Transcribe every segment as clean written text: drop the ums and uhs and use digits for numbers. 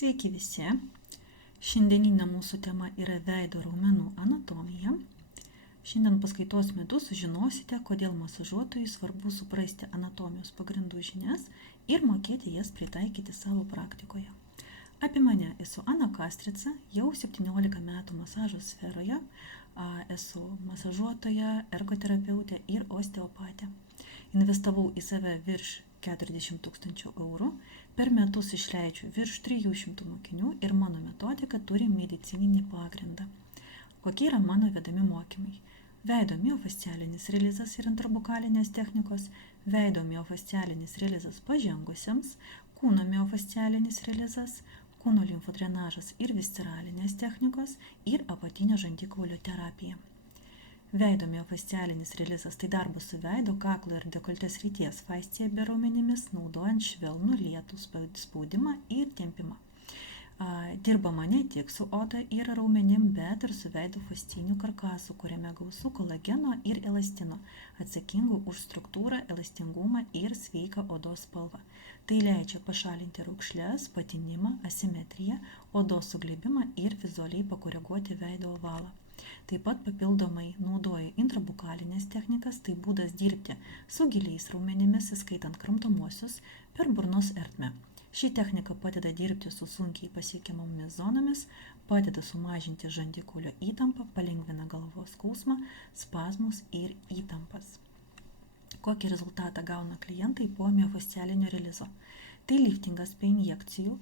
Sveiki visi. Šiandieninė mūsų tema yra veido raumenų anatomija. Šiandien paskaitos metu sužinosite, kodėl masažuotojui svarbu suprasti anatomijos pagrindų žinias ir mokėti jas pritaikyti savo praktikoje. Apie mane esu Ana Kastrica, jau 17 metų masažo sferoje, esu masažuotoja, ergoterapeutė ir osteopatė. Investavau į save virš 40 000 eurų, per metus išleidžiu virš 300 mokinių ir mano metodika turi medicininį pagrindą. Kokie yra mano vedami mokymai? Veido miofascialinis relizas ir intrabukalinės technikos, veido miofascialinis relizas pažengusiems, kūno miofascialinis relizas, kūno limfodrenažas ir visceralinės technikos ir apatinio žandikaulio terapija. Veido miofascialinis relizas tai darbas su veido, kaklo ir dekoltės srities fascija bei raumenimis, naudojant švelnų lietų spaudimą ir tempimą. Dirbama ne tik su oda ir raumenim, bet ir su veido fasciniu karkasu, kuriame gausu kolageno ir elastino, atsakingų už struktūrą, elastingumą ir sveiką odos spalvą. Tai leidžia pašalinti raukšles, patinimą, asimetriją, odos suglebimą ir vizualiai pakoreguoti veido ovalą. Taip pat papildomai naudoja intrabukalinės technikas, tai būdas dirbti su giliais raumenimis, įskaitant kramtomuosius, per burnos ertmę. Ši technika padeda dirbti su sunkiai pasiekiamomis zonomis, padeda sumažinti žandikaulio įtampą, palengvina galvos skausmą, spazmus ir įtampas. Kokį rezultatą gauna klientai po miofascialinio relizo? Tai liftingas be injekcijų,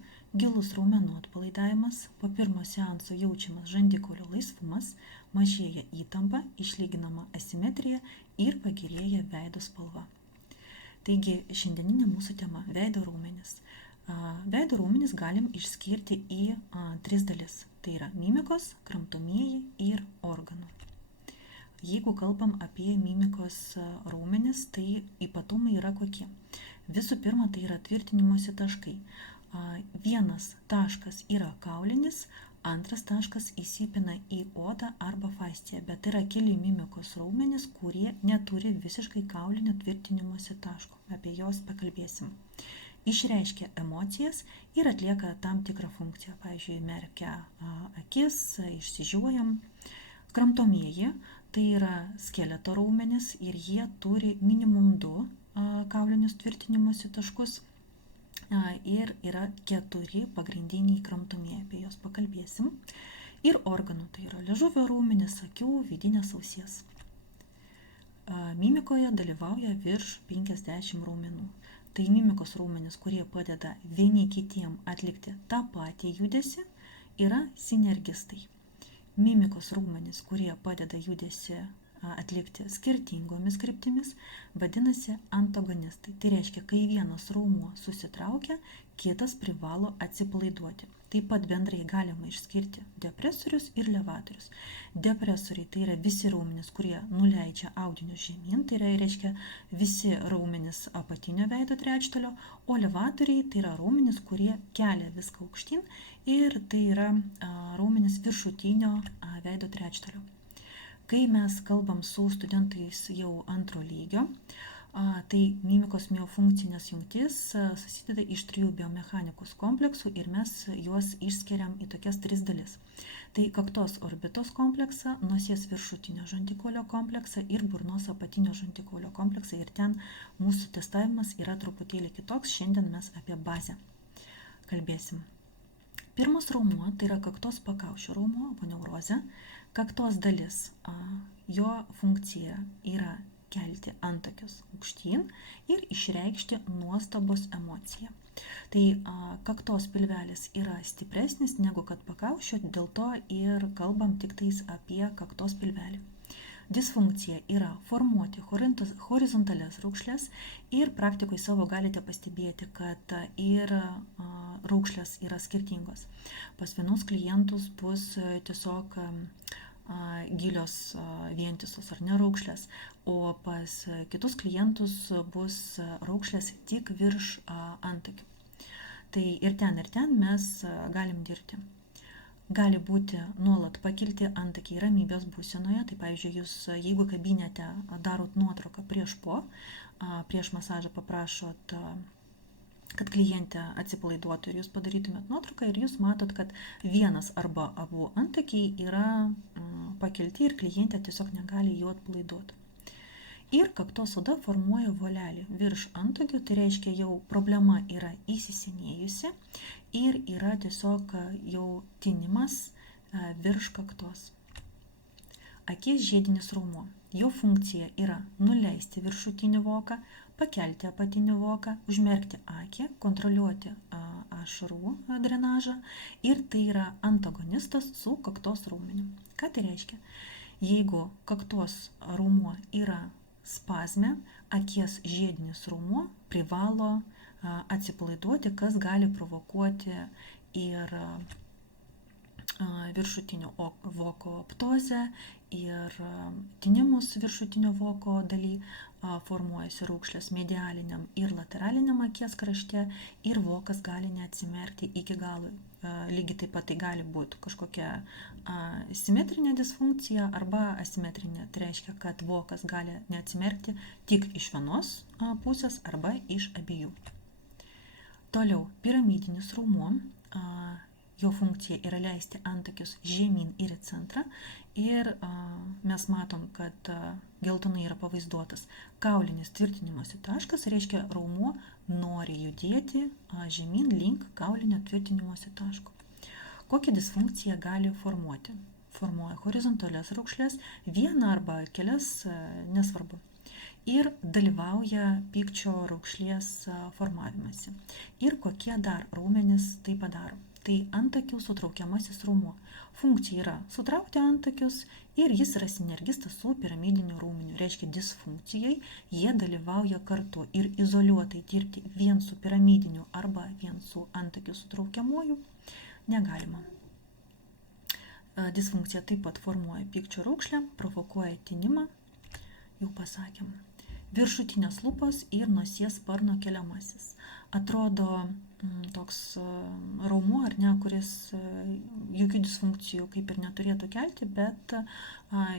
gilus raumenų atpalaidavimas, po pirmo seanso jaučiamas žandikaulio laisvumas, mažėja įtampa, išlyginama asimetrija ir pagerėja veido spalva. Taigi šiandieninė mūsų tema – veido raumenys. Veido raumenys galim išskirti į 3 dalis. Tai yra mimikos, kramtomieji ir organų. Jeigu kalbam apie mimikos raumenis, tai ypatumai yra kokie. Visų pirma, tai yra tvirtinimosi taškai. Vienas taškas yra kaulinis, antras taškas įsipina į odą arba fasciją, bet tai yra keli mimikos raumenys, kurie neturi visiškai kaulinio tvirtinimosi taško. Apie jos pakalbėsim. Išreiškia emocijas ir atlieka tam tikrą funkciją. Pavyzdžiui, merkia akis, išsižiojam. Kramtomieji tai yra skeleto raumenys ir jie turi minimum 2 kaulinius tvirtinimosi taškus ir yra 4 pagrindiniai kramtomieji, apie juos pakalbėsim. Ir organų tai yra liežuvio raumenys, akių, vidinės ausies. Mimikoje dalyvauja virš 50 raumenų. Tai mimikos raumenys, kurie padeda vieni kitiem atlikti tą patį judesį, yra sinergistai. Mimikos raumenys, kurie padeda judesį atlikti skirtingomis kryptimis, vadinasi antagonistai. Tai reiškia, kai vienas raumuo susitraukia, kitas privalo atsipalaiduoti. Taip pat bendrai galima išskirti depresorius ir levatorius. Depresoriai tai yra visi raumenys, kurie nuleidžia audinius žemyn, tai reiškia visi raumenys apatinio veido trečdalio, o levatoriai tai yra raumenys, kurie kelia viską aukštyn ir tai yra raumenys viršutinio veido trečdalio. Kai mes kalbam su studentais jau antro lygio, tai mimikos miofunkcinės jungtis susideda iš 3 biomechanikos kompleksų ir mes juos išskiriam į tokias 3 dalis. Tai kaktos orbitos kompleksą, nosies viršutinio žandikaulio kompleksą ir burnos apatinio žandikaulio kompleksą. Ir ten mūsų testavimas yra truputėlį kitoks, šiandien mes apie bazę kalbėsim. Pirmas raumuo tai yra kaktos pakaušio raumuo, aponeurozė. Kaktos dalis, jo funkcija yra kelti antakius aukštyn ir išreikšti nuostabos emociją. Tai kaktos pilvelis yra stipresnis negu kad pakaušio, dėl to ir kalbam tik tais apie kaktos pilvelį. Disfunkcija yra formuoti horizontalias raukšles ir praktikoje savo galite pastebėti, kad ir raukšlės yra skirtingos. Pas vienus klientus bus tiesiog gilios vientisos ar ne raukšlės, o pas kitus klientus bus raukšlės tik virš antakių. Tai ir ten mes galim dirbti. Gali būti nuolat pakelti antakiai ramybės būsenoje, tai pavyzdžiui, jūs jeigu kabinete darot nuotrauką prieš masažą paprašot kad klientė atsipalaiduotų ir jūs padarytumėt nuotrauką ir jūs matot, kad vienas arba abu antakiai yra pakelti ir klientė tiesiog negali jų atpalaiduoti. Ir kaktos oda formuoja volelį virš antakių, tai reiškia jau problema yra įsisenėjusi ir yra tiesiog jau tinimas virš kaktos. Akies žiedinis raumuo. Jo funkcija yra nuleisti viršutinį voką, pakelti apatinį voką, užmerkti akį, kontroliuoti ašarų drenažą ir tai yra antagonistas su kaktos raumeniu. Ką tai reiškia? Jeigu kaktos raumuo yra spazme, akies žiedinis raumuo privalo atsipalaiduoti, kas gali provokuoti ir viršutinio voko aptozę ir tinimus viršutinio voko daly, formuojasi raukšlės medialiniam ir lateraliniam akies krašte ir vokas gali neatsimerkti iki galo. Lygiai taip pat tai gali būti kažkokia simetrinė disfunkcija arba asimetrinė. Tai reiškia, kad vokas gali neatsimerkti tik iš vienos pusės arba iš abiejų. Toliau, piramidinis raumuo. Jo funkcija yra leisti antakius žemyn ir į centrą ir mes matom, kad geltonai yra pavaizduotas kaulinis tvirtinimosi taškas, reiškia raumuo nori judėti žemyn link kaulinio tvirtinimosi taško. Kokią disfunkciją gali formuoti? Formuoja horizontalias raukšles, vieną arba kelias, nesvarbu. Ir dalyvauja pykčio raukšlės formavimasi. Ir kokie dar raumenys tai padaro? Tai antakių sutraukiamasis raumuo. Funkcija yra sutraukti antakius ir jis yra sinergistas su piramidiniu raumeniu. Reiškia, disfunkcijai jie dalyvauja kartu ir izoliuotai dirbti vien su piramidiniu arba vien su antakių sutraukiamuoju negalima. Disfunkcija taip pat formuoja pykčio raukšlę, provokuoja tinimą, jau pasakėm. Viršutinės lūpos ir nosies sparno keliamasis. Atrodo toks raumuo, ar ne, kuris jokių disfunkcijų kaip ir neturėtų kelti, bet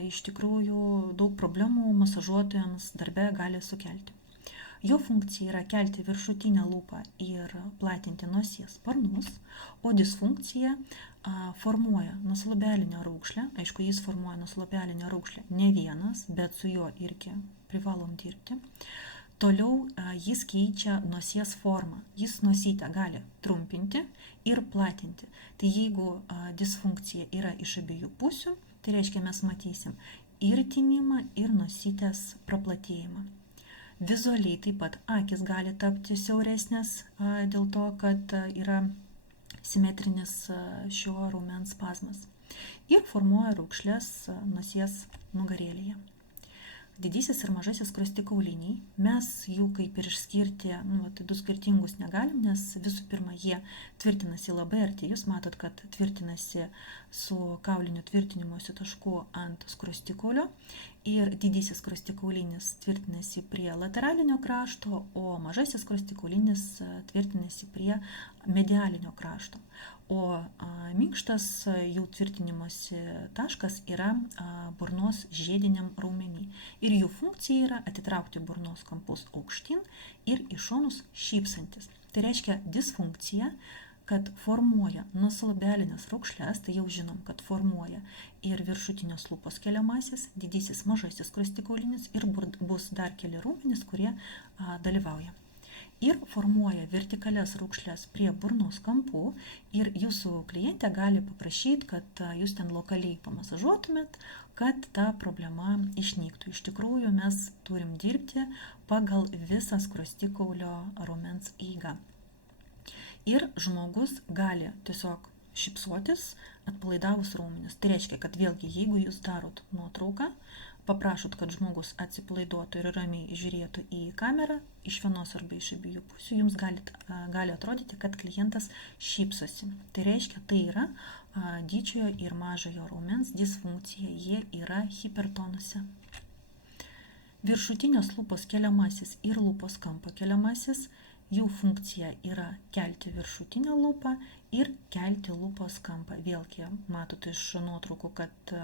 iš tikrųjų daug problemų masažuotojams darbe gali sukelti. Jo funkcija yra kelti viršutinę lūpą ir platinti nosies sparnus, o disfunkcija formuoja nasolabialinę raukšlę. Aišku, jis formuoja nasolabialinę raukšlę ne vienas, bet su juo irgi privalom dirbti. Toliau jis keičia nosies formą. Jis nosytę gali trumpinti ir platinti. Tai jeigu disfunkcija yra iš abiejų pusių, tai reiškia mes matysim ir tinimą, ir nosytės praplatėjimą. Vizualiai taip pat akis gali tapti siauresnės dėl to, kad yra simetrinis šio raumens spazmas. Ir formuoja raukšles nosies nugarėlėje. Didysis ir mažasis skruostikauliniai, mes jų kaip ir išskirti, du skirtingus negalim, nes visų pirma jie tvirtinasi labai arti. Jūs matot, kad tvirtinasi su kauliniu tvirtinimosi tašku ant skruostikaulio ir didysis skruostikaulinis tvirtinasi prie lateralinio krašto, o mažasis skruostikaulinis tvirtinasi prie medialinio krašto. O minkštas jų tvirtinimosi taškas yra burnos žiediniam raumeny. Ir jų funkcija yra atitraukti burnos kampus aukštyn ir į šonus šypsantis. Tai reiškia disfunkcija, kad formuoja nasolabialinės raukšles, tai jau žinom, kad formuoja ir viršutinės lūpos keliamasis, didysis mažasis skruostikaulinis ir bus dar keli raumenys, kurie dalyvauja. Ir formuoja vertikalias raukšles prie burnos kampų ir jūsų klientė gali paprašyti, kad jūs ten lokaliai pamasažuotumėt, kad ta problema išnyktų. Iš tikrųjų mes turim dirbti pagal visą skruostikaulio raumens eigą. Ir žmogus gali tiesiog šypsotis atpalaidavus raumenis. Tai reiškia, kad vėlgi, jeigu jūs darot nuotrauką, paprašot, kad žmogus atsipalaiduotų ir ramiai žiūrėtų į kamerą, iš vienos arba iš abiejų pusių, jums gali atrodyti, kad klientas šypsosi. Tai reiškia, tai yra didžiojo ir mažojo raumens disfunkcija, jie yra hipertonuse. Viršutinės lūpos keliamasis ir lūpos kampo keliamasis, jų funkcija yra kelti viršutinę lūpą ir kelti lūpos kampą. Vėlgi, matot iš nuotraukų, kad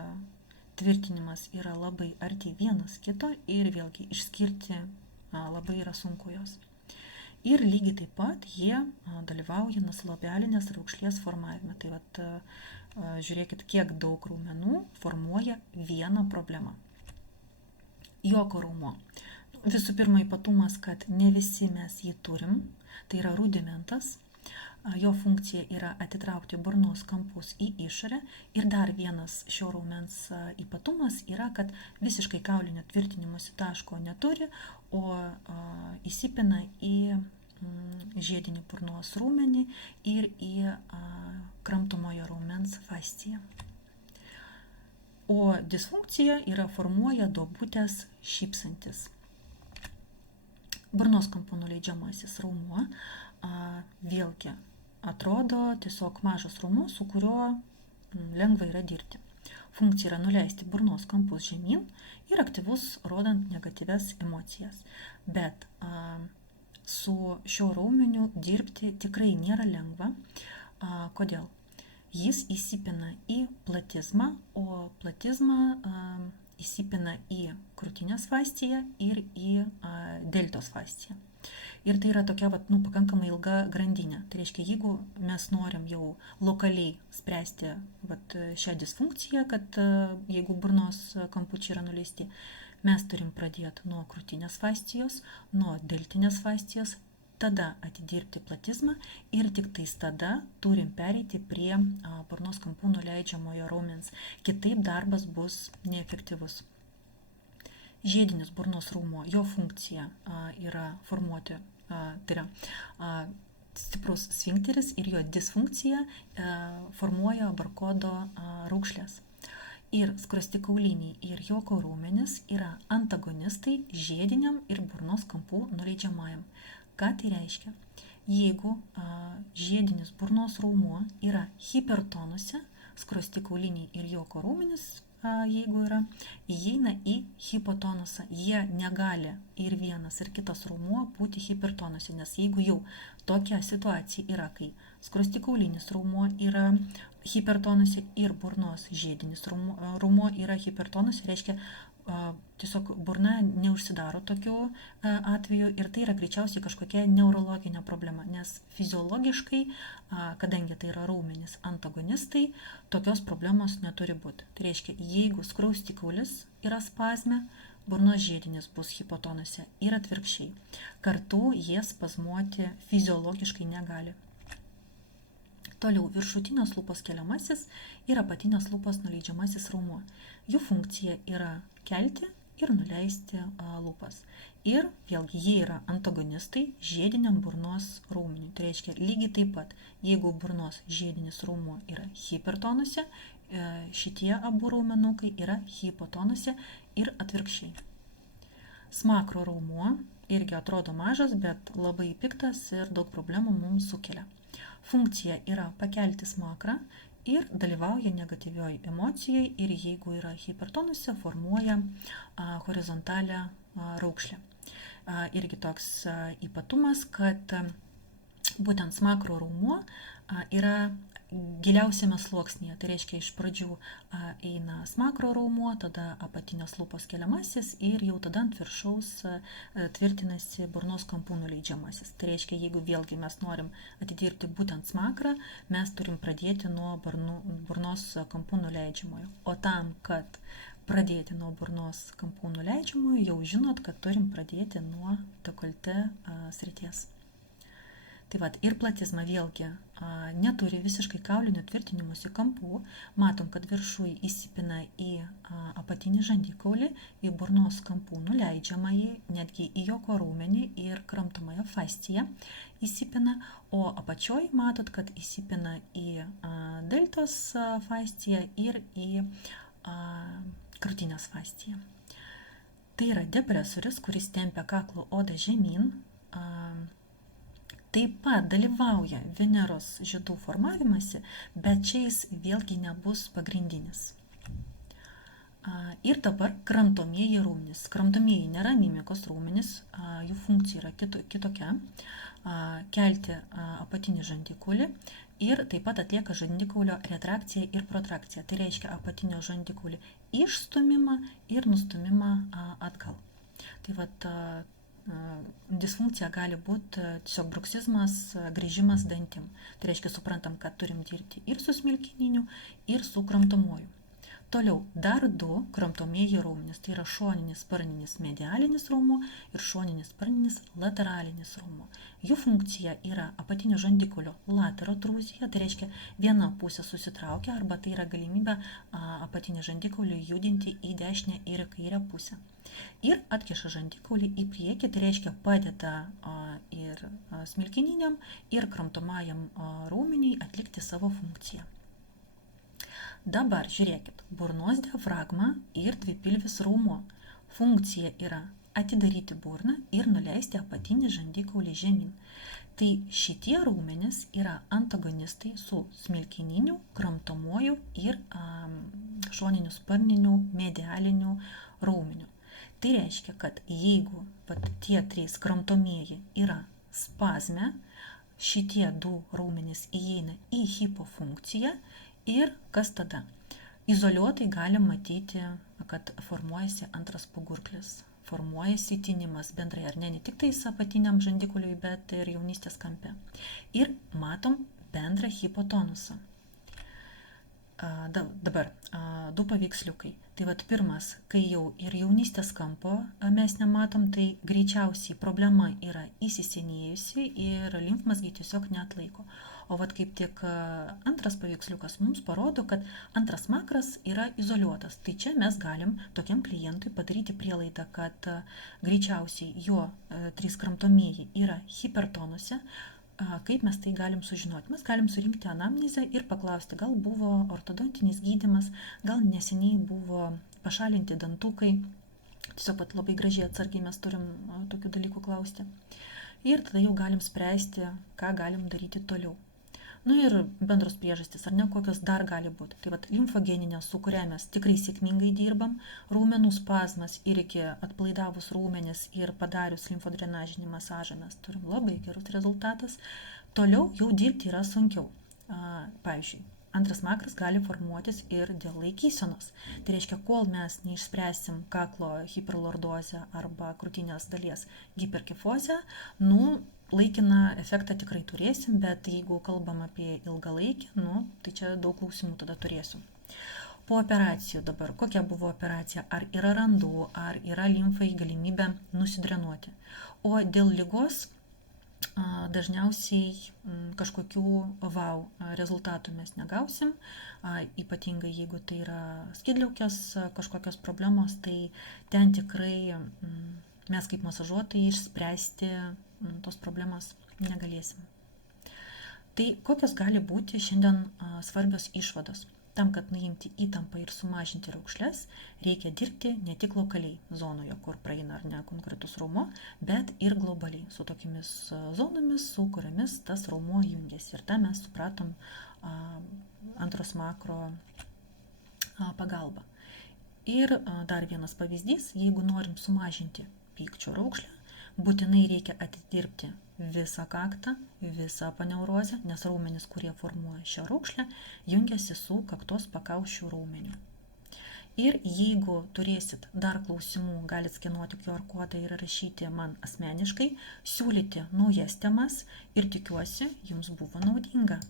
tvirtinimas yra labai arti vienas kito ir vėlgi išskirti labai yra sunku jos. Ir lygiai taip pat jie dalyvauja nasolabialinės raukšlės formavime. Tai vat, žiūrėkit, kiek daug raumenų formuoja vieną problemą. Joko raumo. Visų pirma, ypatumas, kad ne visi mes jį turim, tai yra rudimentas. Jo funkcija yra atitraukti burnos kampus į išorę. Ir dar vienas šio raumens ypatumas yra, kad visiškai kaulinio tvirtinimosi taško neturi, o įsipina į žiedinį burnos raumenį ir į kramtomojo raumens fasciją. O disfunkcija yra formuoja duobutės šypsantis. Burnos kampų nuleidžiamasis raumuo vėlgi atrodo tiesiog mažas raumuo, su kuriuo lengva yra dirbti. Funkcija yra nuleisti burnos kampus žemyn ir aktyvus, rodant negatyvias emocijas. Bet su šio raumeniu dirbti tikrai nėra lengva. Kodėl? Jis įsipina į platizmą, o platizma įsipina į krūtinės fasciją ir į deltos fasciją. Ir tai yra tokia pakankamai ilga grandinė. Tai reiškia, jeigu mes norim jau lokaliai spręsti šią disfunkciją, kad jeigu burnos kampučiai yra nuleisti, mes turim pradėti nuo krūtinės fascijos, nuo deltinės fascijos, tada atidirbti platizmą ir tik tais tada turim pereiti prie burnos kampų nuleidžiamojo raumens. Kitaip darbas bus neefektyvus. Žiedinis burnos raumuo, jo funkcija yra formuoti, tai yra stiprus sfinkteris ir jo disfunkcija formuoja Barkodo raukšlės. Ir skruostikauliniai ir joko raumenys yra antagonistai žiediniam ir burnos kampų nuleidžiamajam. Ką tai reiškia? Jeigu žiedinis burnos raumuo yra hipertonuse, skruostikauliniai ir joko raumenys, jeigu yra, įeina į hipotonusą. Jie negali ir vienas, ir kitas raumuo būti hipertonuse, nes jeigu jau tokia situacija yra, kai skruostikaulinis raumuo yra hipertonuse ir burnos žiedinis raumuo yra hipertonuse, reiškia, tiesiog burna neužsidaro tokiu atveju ir tai yra greičiausiai kažkokia neurologinė problema, nes fiziologiškai, kadangi tai yra raumenys antagonistai, tokios problemos neturi būti. Tai reiškia, jeigu skruostikaulis yra spazme, burnos žiedinis bus hipotonuse ir atvirkščiai. Kartu jie spazmuoti fiziologiškai negali. Toliau viršutinės lūpos keliamasis ir apatinės lūpos nuleidžiamasis raumuo. Jų funkcija yra kelti ir nuleisti lūpas. Ir vėlgi jie yra antagonistai žiediniam burnos raumeniui. Tai reiškia, lygiai taip pat, jeigu burnos žiedinis raumuo yra hipertonuse, šitie abu raumenukai yra hipotonuse ir atvirkščiai. Smakro raumuo irgi atrodo mažas, bet labai piktas ir daug problemų mums sukelia. Funkcija yra pakelti smakrą ir dalyvauja negatyvioj emocijai ir jeigu yra hipertonuse, formuoja horizontalią raukšlę. Irgi toks ypatumas, kad būtent smakro raumuo yra giliausiame sluoksnyje. Tai reiškia, iš pradžių eina smakro raumuo, tada apatinės lūpos keliamasis ir jau tada ant viršaus tvirtinasi burnos kampų nuleidžiamasis. Tai reiškia, jeigu vėlgi mes norim atidirbti būtent smakrą, mes turim pradėti nuo burnos kampų nuleidžiamojo. O tam, kad pradėti nuo burnos kampų nuleidžiamojo, jau žinot, kad turim pradėti nuo dekolte srities. Tai vat, ir platizma vėlgi neturi visiškai kaulinio tvirtinimosi kampų. Matom, kad viršui įsipina į apatinį žandikaulį, į burnos kampų nuleidžiamąjį, netgi į joko raumenį ir kramtomąją fasciją įsipina, o apačioj matot, kad įsipina į deltos fasciją ir į krūtinės fasciją. Tai yra depresorius, kuris tempia kaklo odą žemyn. Taip pat dalyvauja Veneros žiedų formavimasi, bet čia jis vėlgi nebus pagrindinis. Ir dabar kramtomieji raumenys. Kramtomieji nėra mimikos raumenys, jų funkcija yra kitokia. Kelti apatinį žandikaulį ir taip pat atlieka žandikaulio retrakciją ir protrakciją. Tai reiškia apatinio žandikaulį išstumimą ir nustumimą atgal. Tai vat disfunkcija gali būti tiesiog bruksizmas, grįžimas dantim. Tai reiškia, suprantam, kad turim dirbti ir su smilkininiu, ir su kramtomuoju. Toliau, dar du kramtomieji raumenys, tai yra šoninis sparninis medialinis raumuo ir šoninis sparninis lateralinis raumuo. Jų funkcija yra apatinio žandikaulio laterotrūzija, tai reiškia viena pusė susitraukia arba tai yra galimybė apatinį žandikaulį judinti į dešinę ir į kairę pusę. Ir atkiša žandikaulį į priekį, tai reiškia padeda ir smilkininiam, ir kramtomajam raumeniui atlikti savo funkciją. Dabar žiūrėkit, burnos diafragma ir dvipilvis raumuo. Funkcija yra atidaryti burną ir nuleisti apatinį žandikaulį žemyn. Tai šitie raumenys yra antagonistai su smilkininiu, kramtomuoju ir šoniniu sparniniu medialiniu raumeniu. Tai reiškia, kad jeigu tie trys kramtomieji yra spazme, šitie du raumenys įeina į hipofunkciją. Ir kas tada? Izoliuotai galim matyti, kad formuojasi antras pagurklis, formuojasi tinimas bendrai, ar ne tik tais apatiniam žandikauliui, bet ir jaunystės kampe. Ir matom bendrą hipotonusą. Dabar du paveiksliukai. Tai pirmas, kai jau ir jaunystės kampo mes nematom, tai greičiausiai problema yra įsisenėjusi ir limfmazgiai tiesiog neatlaiko. O kaip tik antras paveiksliukas mums parodo, kad antras makras yra izoliuotas. Tai čia mes galim tokiam klientui padaryti prielaidą, kad greičiausiai jo trys kramtomieji yra hipertonuse. Kaip mes tai galim sužinoti? Mes galim surinkti anamnezę ir paklausti, gal buvo ortodontinis gydymas, gal neseniai buvo pašalinti dantukai. Tiesiog labai gražiai atsargiai mes turim tokių dalykų klausti. Ir tada jau galim spręsti, ką galim daryti toliau. Ir bendros priežastys, ar ne, kokios dar gali būti. Tai limfogeninė, su kuria mes tikrai sėkmingai dirbam, raumenų spazmas ir iki atpalaidavus raumenis ir padarius limfodrenažinį masažą mes turim labai gerus rezultatus. Toliau jau dirbti yra sunkiau. Pavyzdžiui, antras makras gali formuotis ir dėl laikysenos. Tai reiškia, kol mes neišspręsim kaklo hiperlordozę arba krūtinės dalies hiperkifozę, laikiną efektą tikrai turėsim, bet jeigu kalbam apie ilgalaikį, tai čia daug klausimų tada turėsim. Po operacijų dabar, kokia buvo operacija, ar yra randų, ar yra limfai galimybė nusidrenuoti. O dėl ligos dažniausiai kažkokių rezultatų mes negausim, ypatingai jeigu tai yra skydliaukės kažkokios problemos, tai ten tikrai mes kaip masažuotojai išspręsti tos problemos negalėsim. Tai kokios gali būti šiandien svarbios išvados? Tam, kad nuimti įtampą ir sumažinti raukšles, reikia dirbti ne tik lokaliai zonoje, kur praeina ar ne konkretus raumuo, bet ir globaliai, su tokiamis zonomis, su kuriomis tas raumuo jungiasi. Ir tą mes supratom antros makro pagalba. Ir dar vienas pavyzdys, jeigu norim sumažinti pykčio raukšlę, būtinai reikia atidirbti visą kaktą, visą aponeurozę, nes raumenys, kurie formuoja šią raukšlę, jungiasi su kaktos pakaušių raumeniu. Ir jeigu turėsit dar klausimų, galit skenuoti QR kodą ir rašyti man asmeniškai, siūlyti naujas temas ir tikiuosi, jums buvo naudinga.